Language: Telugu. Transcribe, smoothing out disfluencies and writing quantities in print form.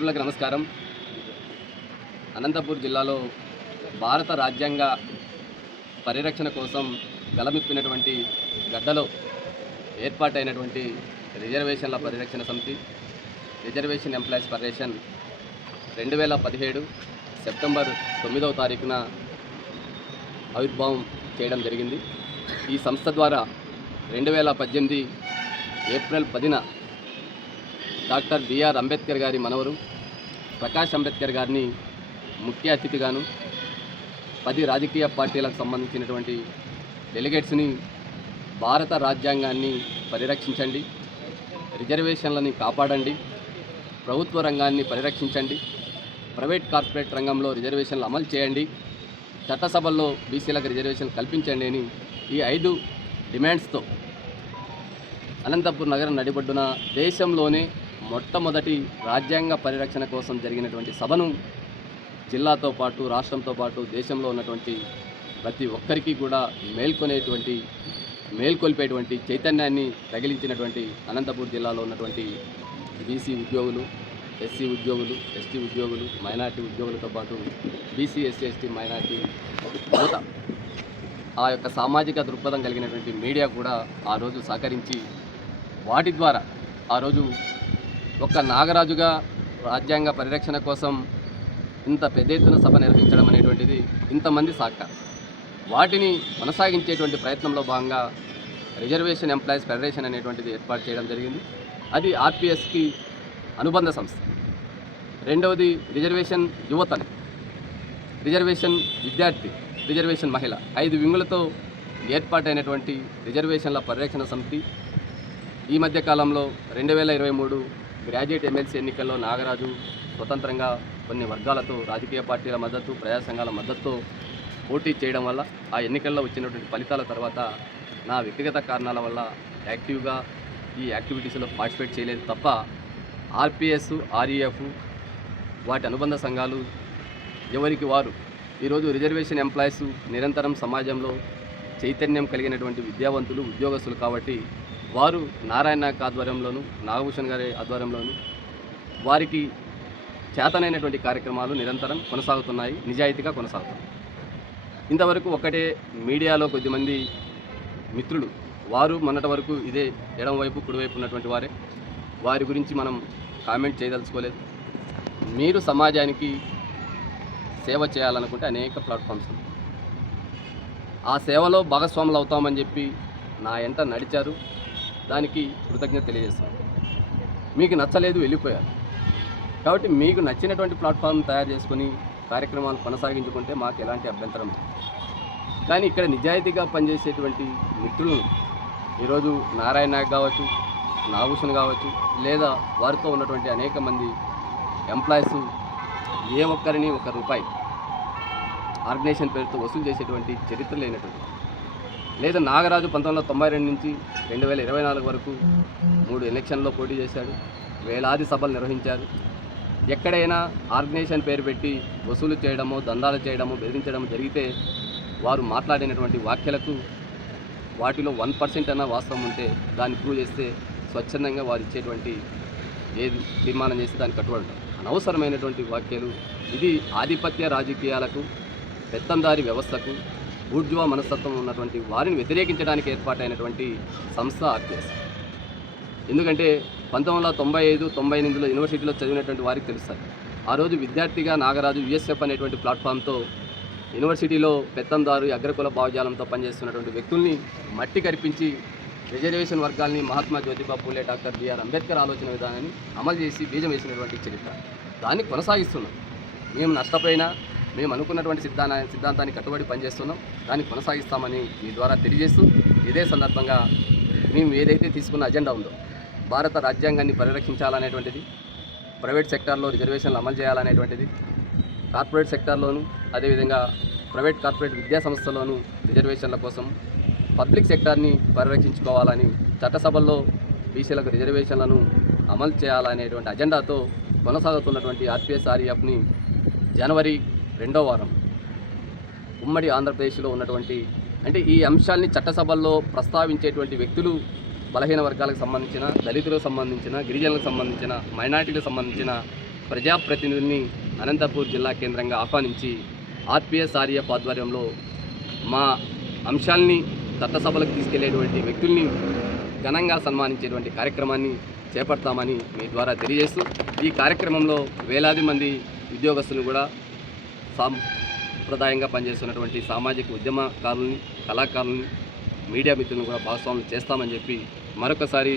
మిత్రులకు నమస్కారం. అనంతపూర్ జిల్లాలో భారత రాజ్యాంగ పరిరక్షణ కోసం గలమిప్పినటువంటి గడ్డలో ఏర్పాటైనటువంటి రిజర్వేషన్ల పరిరక్షణ సమితి రిజర్వేషన్ ఎంప్లాయీస్ ఫెడరేషన్ 2017 సెప్టెంబర్ 9వ తారీఖున ఆవిర్భావం చేయడం జరిగింది. ఈ సంస్థ ద్వారా 2018 ఏప్రిల్ 10న డాక్టర్ బిఆర్ అంబేద్కర్ గారి మనవరు ప్రకాష్ అంబేద్కర్ గారిని ముఖ్య అతిథిగాను 10 రాజకీయ పార్టీలకు సంబంధించినటువంటి డెలిగేట్స్ని భారత రాజ్యాంగాన్ని పరిరక్షించండి, రిజర్వేషన్లని కాపాడండి, ప్రభుత్వ రంగాన్ని పరిరక్షించండి, ప్రైవేట్ కార్పొరేట్ రంగంలో రిజర్వేషన్లు అమలు చేయండి, చట్టసభల్లో బీసీలకు రిజర్వేషన్లు కల్పించండి అని ఈ 5 డిమాండ్స్తో అనంతపూర్ నగరం నడిబొడ్డున దేశంలోనే మొట్టమొదటి రాజ్యాంగ పరిరక్షణ కోసం జరిగినటువంటి సభను జిల్లాతో పాటు రాష్ట్రంతో పాటు దేశంలో ఉన్నటువంటి ప్రతి ఒక్కరికి కూడా మేల్కొల్పేటువంటి చైతన్యాన్ని రగిలించినటువంటి అనంతపూర్ జిల్లాలో ఉన్నటువంటి బీసీ ఉద్యోగులు, ఎస్సీ ఉద్యోగులు, ఎస్టీ ఉద్యోగులు, మైనార్టీ ఉద్యోగులతో పాటు బీసీ, ఎస్సీ, ఎస్టీ, మైనార్టీ యువత, ఆ యొక్క సామాజిక దృక్పథం కలిగినటువంటి మీడియా కూడా ఆ రోజు సహకరించి వాటి ద్వారా ఆ రోజు ఒక నాగరాజుగా రాజ్యాంగ పరిరక్షణ కోసం ఇంత పెద్ద ఎత్తున సభ నిర్వహించడం అనేటువంటిది ఇంతమంది సహకారం. వాటిని కొనసాగించేటువంటి ప్రయత్నంలో భాగంగా రిజర్వేషన్ ఎంప్లాయీస్ ఫెడరేషన్ అనేటువంటిది ఏర్పాటు చేయడం జరిగింది. అది ఆర్పిఎస్కి అనుబంధ సంస్థ. రెండవది రిజర్వేషన్ యువతని, రిజర్వేషన్ విద్యార్థి, రిజర్వేషన్ మహిళ, 5 వింగులతో ఏర్పాటైనటువంటి రిజర్వేషన్ల పరిరక్షణ సమితి ఈ మధ్య కాలంలో 2023 గ్రాడ్యుయేట్ ఎమ్మెల్సీ ఎన్నికల్లో నాగరాజు స్వతంత్రంగా కొన్ని వర్గాలతో, రాజకీయ పార్టీల మద్దతు, ప్రజా సంఘాల మద్దతుతో పోటీ చేయడం వల్ల ఆ ఎన్నికల్లో వచ్చినటువంటి ఫలితాల తర్వాత నా వ్యక్తిగత కారణాల వల్ల యాక్టివ్గా ఈ యాక్టివిటీస్లో పార్టిసిపేట్ చేయలేదు తప్ప ఆర్పిఎస్, ఆర్ఈఎఫ్, వాటి అనుబంధ సంఘాలు ఎవరికి వారు ఈరోజు రిజర్వేషన్ ఎంప్లాయీస్ నిరంతరం సమాజంలో చైతన్యం కలిగినటువంటి విద్యావంతులు, ఉద్యోగస్తులు కాబట్టి వారు నారాయణ నాయక్ ఆధ్వర్యంలోను, నాగభూషణ్ గారి ఆధ్వర్యంలోను వారికి చేతనైనటువంటి కార్యక్రమాలు నిరంతరం కొనసాగుతున్నాయి, నిజాయితీగా కొనసాగుతున్నాయి. ఇంతవరకు ఒకటే మీడియాలో కొద్దిమంది మిత్రులు, వారు మొన్నటి వరకు ఇదే ఎడమవైపు కుడివైపు ఉన్నటువంటి వారే, వారి గురించి మనం కామెంట్ చేయదలుచుకోలేదు. మీరు సమాజానికి సేవ చేయాలనుకుంటే అనేక ప్లాట్ఫామ్స్ ఉన్నాయి. ఆ సేవలో భాగస్వాములు అవుతామని చెప్పి నా ఎంట నడిచారు, దానికి కృతజ్ఞత తెలియజేస్తాను. మీకు నచ్చలేదు, వెళ్ళిపోయారు. కాబట్టి మీకు నచ్చినటువంటి ప్లాట్ఫామ్ తయారు చేసుకొని కార్యక్రమాలు కొనసాగించుకుంటే మాకు ఎలాంటి అభ్యంతరం లేదు. కానీ ఇక్కడ నిజాయితీగా పనిచేసేటువంటి మిత్రులను ఈరోజు నారాయణ నాయక్ కావచ్చు, నాగభూషణ్ కావచ్చు, లేదా వారితో ఉన్నటువంటి అనేక మంది ఎంప్లాయీస్ ఏ ఒక్కరిని ₹1 ఆర్గనైజేషన్ పేరుతో వసూలు చేసేటువంటి చరిత్ర లేనటువంటి, లేదా నాగరాజు 1992 నుంచి 2024 వరకు 3 ఎలక్షన్లో పోటీ చేశాడు, వేలాది సభలు నిర్వహించారు. ఎక్కడైనా ఆర్గనైజేషన్ పేరు పెట్టి వసూలు చేయడమో, దందాలు చేయడమో, బెదిరించడమో జరిగితే వారు మాట్లాడినటువంటి వ్యాఖ్యలకు వాటిలో 1% అన్న వాస్తవం ఉంటే దాన్ని ప్రూవ్ చేస్తే స్వచ్ఛందంగా వారు ఇచ్చేటువంటి ఏది తీర్మానం చేస్తే దాన్ని కట్టుబడి ఉంటారు. అనవసరమైనటువంటి వ్యాఖ్యలు, ఇది ఆధిపత్య రాజకీయాలకు, పెత్తందారి వ్యవస్థకు, బూర్జువా మనస్తత్వం ఉన్నటువంటి వారిని వ్యతిరేకించడానికి ఏర్పాటైనటువంటి సంస్థ ఆర్పిఎస్. ఎందుకంటే 1995, 98లో యూనివర్సిటీలో చదివినటువంటి వారికి తెలుస్తుంది. ఆ రోజు విద్యార్థిగా నాగరాజు యుఎస్ఎఫ్ అనేటువంటి ప్లాట్ఫామ్తో యూనివర్సిటీలో పెత్తందారు, అగ్రకుల భావజాలంతో పనిచేస్తున్నటువంటి వ్యక్తుల్ని మట్టి కరిపించి reservation వర్గాల్ని Mahatma Jyotiba Phule, doctor BR Ambedkar ఆలోచన విధానాన్ని అమలు చేసి బీజం వేసినటువంటి చరిత్ర. దాన్ని కొనసాగిస్తున్నాం. మేము నష్టపోయినా మేము అనుకున్నటువంటి సిద్ధాంతాన్ని కట్టుబడి పనిచేస్తున్నాం, దాన్ని కొనసాగిస్తామని మీ ద్వారా తెలియజేస్తూ, ఇదే సందర్భంగా మేము ఏదైతే తీసుకున్న అజెండా ఉందో, భారత రాజ్యాంగాన్ని పరిరక్షించాలనేటువంటిది, ప్రైవేట్ సెక్టార్లో రిజర్వేషన్లు అమలు చేయాలనేటువంటిది, కార్పొరేట్ సెక్టార్లోను అదేవిధంగా ప్రైవేట్ కార్పొరేట్ విద్యా సంస్థల్లోనూ రిజర్వేషన్ల కోసం పబ్లిక్ సెక్టార్ని పరిరక్షించుకోవాలని, చట్టసభల్లో బీసీలకు రిజర్వేషన్లను అమలు చేయాలనేటువంటి అజెండాతో కొనసాగుతున్నటువంటి ఆర్పిఎస్, ఆర్ఈఎఫ్ని జనవరి 2వ వారం ఉమ్మడి ఆంధ్రప్రదేశ్లో ఉన్నటువంటి, అంటే ఈ అంశాల్ని చట్టసభల్లో ప్రస్తావించేటువంటి వ్యక్తులు బలహీన వర్గాలకు సంబంధించిన, దళితులకు సంబంధించిన, గిరిజనులకు సంబంధించిన, మైనారిటీలకు సంబంధించిన ప్రజాప్రతినిధుల్ని అనంతపూర్ జిల్లా కేంద్రంగా ఆహ్వానించి ఆర్పిఎస్ఆర్ఎఫ్ ఆధ్వర్యంలో మా అంశాల్ని చట్టసభలకు తీసుకెళ్లేటువంటి వ్యక్తుల్ని ఘనంగా సన్మానించేటువంటి కార్యక్రమాన్ని చేపడతామని మీ ద్వారా తెలియజేస్తూ ఈ కార్యక్రమంలో వేలాది మంది ఉద్యోగస్తులు కూడా సాంప్రదాయంగా పనిచేస్తున్నటువంటి సామాజిక ఉద్యమకారుల్ని, కళాకారుల్ని, మీడియా మిత్రులను కూడా భాగస్వాములు చేస్తామని చెప్పి మరొకసారి